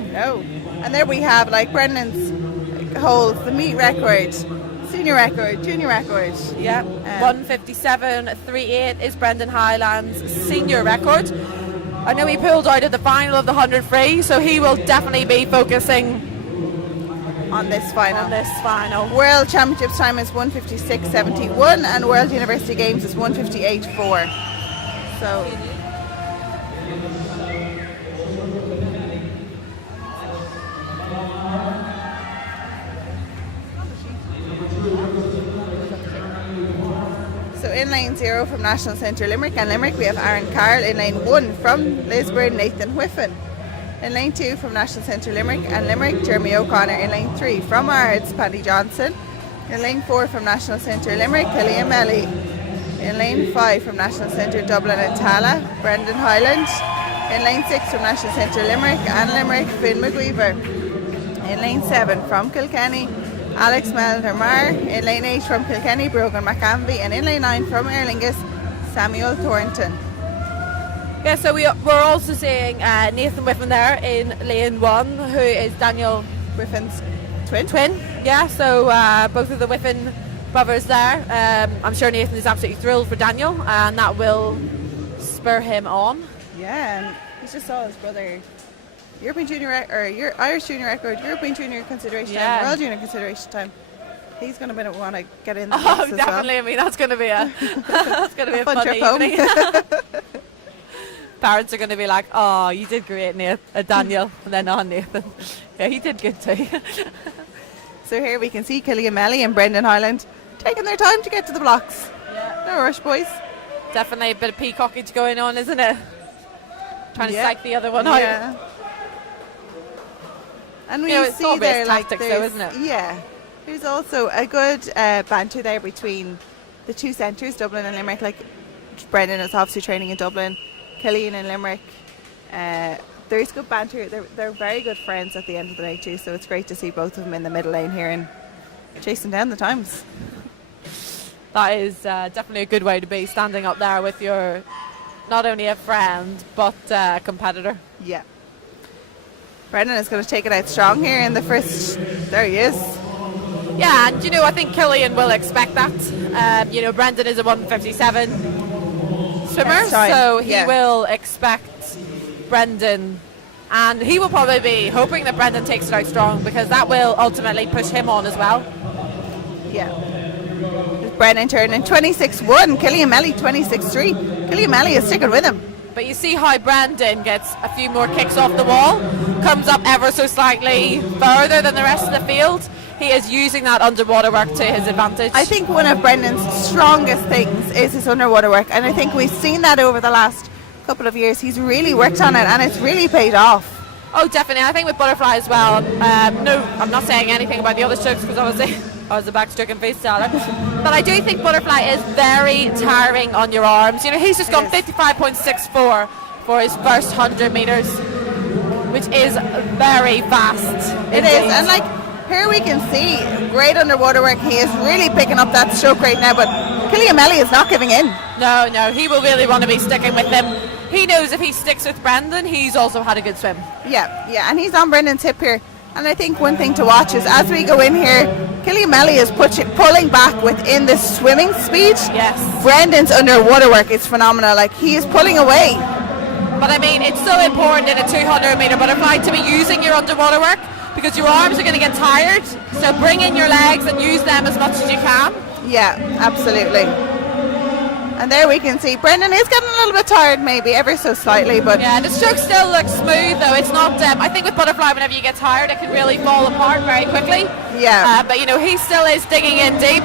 No. And there we have, like, Brendan's holds the meet record, senior record, junior record. Yeah, 1:57.38 is Brendan Highland's senior record. I know he pulled out of the final of the 100 free, so he will definitely be focusing on this final. World Championships time is 1:56.71 and World University Games is 1:58.4. So in lane 0 from National Centre Limerick and Limerick we have Aaron Carroll. In lane 1 from Lisburn, Nathan Whiffen. In lane 2 from National Centre Limerick and Limerick, Jeremy O'Connor. In lane 3 from Ards, Paddy Johnson. In lane 4 from National Centre Limerick, Killian Melly. In lane 5 from National Centre Dublin and Tala, Brendan Highland. In lane 6 from National Centre Limerick and Limerick, Finn McGuiver. In lane 7 from Kilkenny, Alex Melder-Marr. In lane 8 from Kilkenny, Brogan McAnvey. And in lane 9 from Aer Lingus, Samuel Thornton. Yeah, so we're also seeing Nathan Whiffen there in lane 1, who is Daniel Whiffen's twin. Yeah, so both of the Whiffen brothers there. I'm sure Nathan is absolutely thrilled for Daniel, and that will spur him on. Yeah, and he just saw his brother European junior or your Irish junior record, European junior consideration time, World junior consideration time. He's going to want to get in the mix as definitely. well. I mean, that's going to be a fun evening. Parents are going to be like, "Oh, you did great, Daniel," and then on Nathan. Yeah, he did good too. So here we can see Killian Melly and Brendan Highland taking their time to get to the blocks. Yeah. No rush, boys. Definitely a bit of peacockage going on, isn't it? Trying to psych the other one out. Yeah. And we it's see there, like, tactics, though, isn't it? Yeah. There's also a good banter there between the two centres, Dublin and Limerick. Like, Brendan is obviously training in Dublin, Killian in Limerick. There's good banter. They're very good friends at the end of the day too, so it's great to see both of them in the middle lane here and chasing down the times. That is definitely a good way to be, standing up there with your not only a friend but a competitor. Yeah. Brendan is going to take it out strong here in the first. There he is. Yeah, and I think Killian will expect that. Brendan is a 1:57 swimmer, so he will expect Brendan, and he will probably be hoping that Brendan takes it out strong, because that will ultimately push him on as well. Yeah. Brendan turning 26.1, Killian Melly 26.3. Killian Melly is sticking with him. But you see how Brendan gets a few more kicks off the wall, comes up ever so slightly further than the rest of the field. He is using that underwater work to his advantage. I think one of Brendan's strongest things is his underwater work, and I think we've seen that over the last couple of years. He's really worked on it, and it's really paid off. Oh, definitely. I think with butterfly as well. No, I'm not saying anything about the other strokes, because obviously I was a backstroke and face sailor. But I do think butterfly is very tiring on your arms. He's just gone 55.64 for his first 100 metres, which is very fast. It is, and like here we can see great underwater work. He is really picking up that stroke rate now, but Killian Melly is not giving in. No, he will really want to be sticking with him. He knows if he sticks with Brendan, he's also had a good swim. Yeah, and he's on Brendan's hip here. And I think one thing to watch is as we go in here, Killian Melly is pulling back within the swimming speed. Yes. Brendan's underwater work is phenomenal. Like, he is pulling away. But I mean, it's so important in a 200 metre butterfly to be using your underwater work, because your arms are going to get tired. So bring in your legs and use them as much as you can. Yeah, absolutely. And there we can see Brendan is getting a little bit tired, maybe ever so slightly, but yeah, the stroke still looks smooth though. It's not. I think with butterfly, whenever you get tired, it can really fall apart very quickly. Yeah. But he still is digging in deep.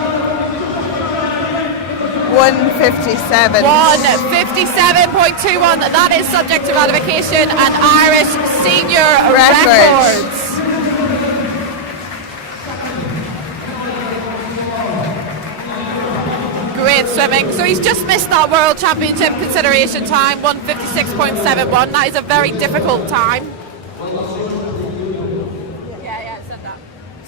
1:57. 1:57.21. That is subject to ratification and Irish senior records. Great swimming. So he's just missed that World Championship consideration time, 1:56.71. That is a very difficult time. Yeah, it said that.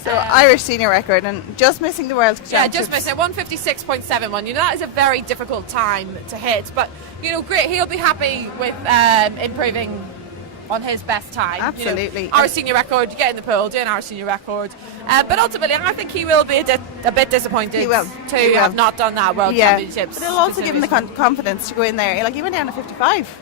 So Irish senior record and just missing the World Championship. Yeah, just missing it, 1:56.71. That is a very difficult time to hit. But, great. He'll be happy with improving on his best time. Absolutely. You know, our senior record, you get in the pool, doing our senior record. But ultimately, I think he will be a bit disappointed He will. to He will. have not done that World yeah. Championships. But it'll also give him the confidence to go in there. Like, he went down to 55.